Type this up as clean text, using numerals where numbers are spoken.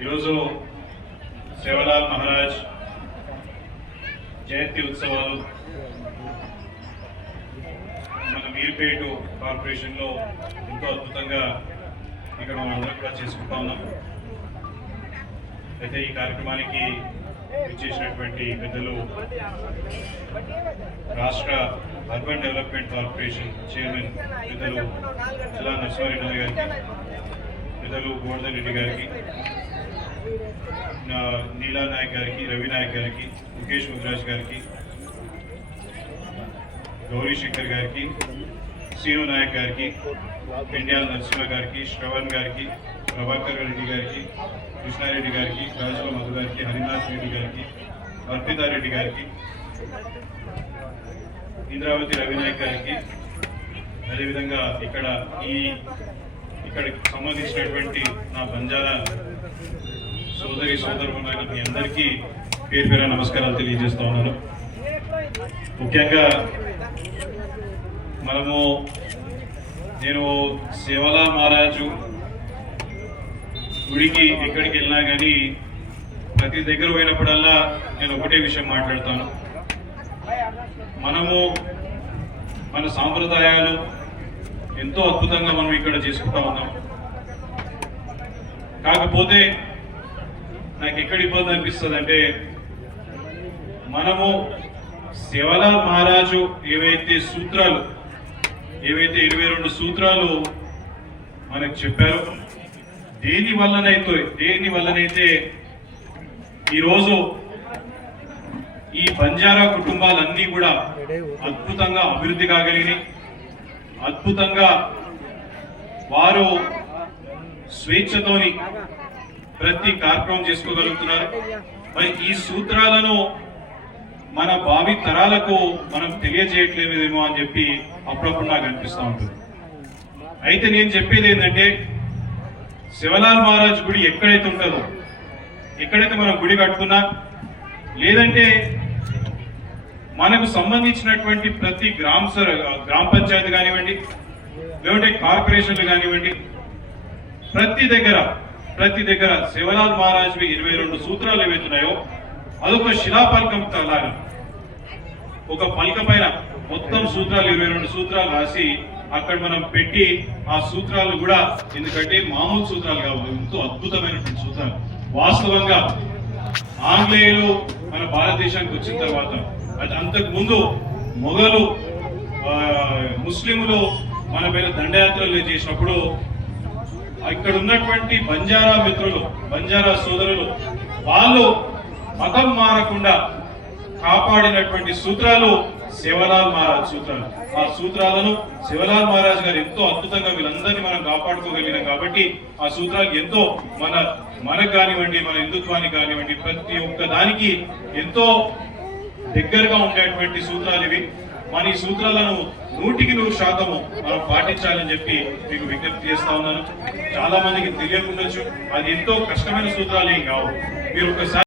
ఈరోజు సేవలాల్ మహారాజ్ జయంతి ఉత్సవాలు మన మీర్పేట కార్పొరేషన్లో ఎంతో అద్భుతంగా ఇక్కడ మనందరం కూడా చేసుకుంటా ఉన్నాం. అయితే ఈ కార్యక్రమానికి ఇచ్చేసినటువంటి పెద్దలు రాష్ట్ర అర్బన్ డెవలప్మెంట్ కార్పొరేషన్ చైర్మన్ పెద్దలు జిల్లా నరసింహారెడ్డి గారికి, పెద్దలు గోవర్ధన్ రెడ్డి గారికి, నీలా నాయక్ గారికి, రవి నాయక్ గారికి, ముఖేష్ ముద్రాజ్ గారికి, గౌరీ శంకర్ గారికి, సీను నాయక్ గారికి, పెండ్యాల నరసింహ గారికి, శ్రవణ్ గారికి, ప్రభాకర్ రెడ్డి గారికి, కృష్ణారెడ్డి గారికి, రాజుల మధు గారికి, హరినాథ్ రెడ్డి గారికి, అర్పితారెడ్డి గారికి, ఇంద్రావతి రవినాయక్ గారికి, అదేవిధంగా ఇక్కడికి సంబంధించినటువంటి నా బంజారా సోదరి సోదరులైన మీ అందరికీ పేరు పేరు నమస్కారాలు తెలియజేస్తా ఉన్నాను. ముఖ్యంగా నేను సేవలాల్ మహారాజు గుడికి ఎక్కడికి వెళ్ళినా కానీ ప్రతి దగ్గర పోయినప్పుడల్లా నేను ఒకటే విషయం మాట్లాడతాను. మన సాంప్రదాయాలు ఎంతో అద్భుతంగా మనం ఇక్కడ చేసుకుంటా ఉన్నాం. కాకపోతే నాకు ఎక్కడ ఇబ్బంది అనిపిస్తుంది అంటే, సేవలాల్ మహారాజు ఏవైతే 22 సూత్రాలు మనకు చెప్పారో, దేని వల్లనైతే ఈరోజు ఈ బంజారా కుటుంబాలన్నీ కూడా అద్భుతంగా అభివృద్ధి కాగలిగినాయి. అద్భుతంగా వారు స్వేచ్ఛతోని ప్రతి కార్యక్రమం చేసుకోగలుగుతున్నారు. మరి ఈ సూత్రాలను మన భావి తరాలకు మనం తెలియజేయట్లేదేమో అని చెప్పి అప్పుడప్పుడు నాకు అనిపిస్తూ ఉంటుంది. అయితే నేను చెప్పేది ఏంటంటే, సేవలాల్ మహారాజ్ గుడి ఎక్కడైతే ఉంటుందో, ఎక్కడైతే మనం గుడి కట్టుకున్నా, లేదంటే మనకు సంబంధించినటువంటి ప్రతి గ్రామ పంచాయతీ కానివ్వండి, లేదంటే కార్పొరేషన్లు కానివ్వండి, ప్రతి దగ్గర సేవలాల్ మహారాజ్ 22 సూత్రాలు ఏవైతున్నాయో అదొక శిలాపలకం లాగా ఒక పలక పైన మొత్తం 22 సూత్రాలు రాసి అక్కడ మనం పెట్టి, ఆ సూత్రాలు కూడా ఎందుకంటే మామూలు సూత్రాలు కావు, ఎంతో అద్భుతమైనటువంటి సూత్రాలు. వాస్తవంగా ఆంగ్లేయులు మన భారతదేశానికి వచ్చిన తర్వాత, అది అంతకు ముందు మొఘలు ముస్లింలు మన పైన దండయాత్రలు చేసినప్పుడు ఇక్కడ ఉన్నటువంటి బంజారా మిత్రులు, బంజారా సోదరులు, వాళ్ళు మతం మారకుండా కాపాడినటువంటి సూత్రాలు సేవలాల్ మహారాజ్ సూత్రాలు. ఆ సూత్రాలను సేవలాల్ మహారాజ్ గారు ఎంతో అద్భుతంగా వీళ్ళందరినీ మనం కాపాడుకోగలిగినాం. కాబట్టి ఆ సూత్రాలు ఎంతో మనకు కానివ్వండి, మన హిందుత్వానికి కానివ్వండి, ప్రతి ఒక్క దానికి ఎంతో దగ్గరగా ఉండేటువంటి సూత్రాలు ఇవి. మన ఈ సూత్రాలను 100% మనం పాటించాలని చెప్పి మీకు విజ్ఞప్తి చేస్తా ఉన్నాను. చాలా మందికి తెలియకుండొచ్చు, అది ఎంతో కష్టమైన సూత్రాలు ఏం కావు. మీరు ఒకసారి